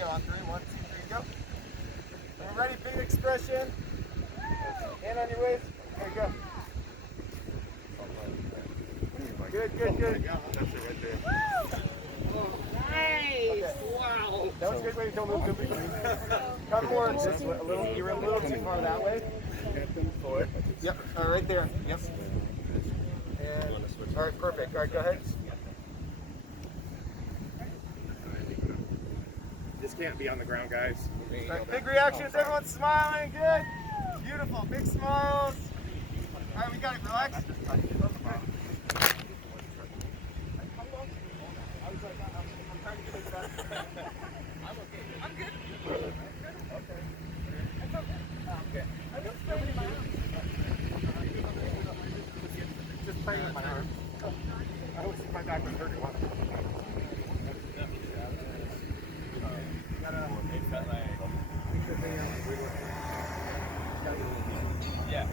go. On three. 1, 2, 3, go. When we're ready, big expression. Hand on your waist. There you go. Good, good, good. That's it right there. Nice! Okay. Wow! That was a good way to don't move completely. Come more. Just a little, you're a little too far that way. Yep. All right, right there. Yep. And, all right, perfect. All right, go ahead. This can't be on the ground, guys. All right, big reactions. Everyone's smiling. Good. Beautiful. Big smiles. All right, we got it. Relax. I'm good. Okay. Just playing with my arm. I hope my back was hurting. Yeah.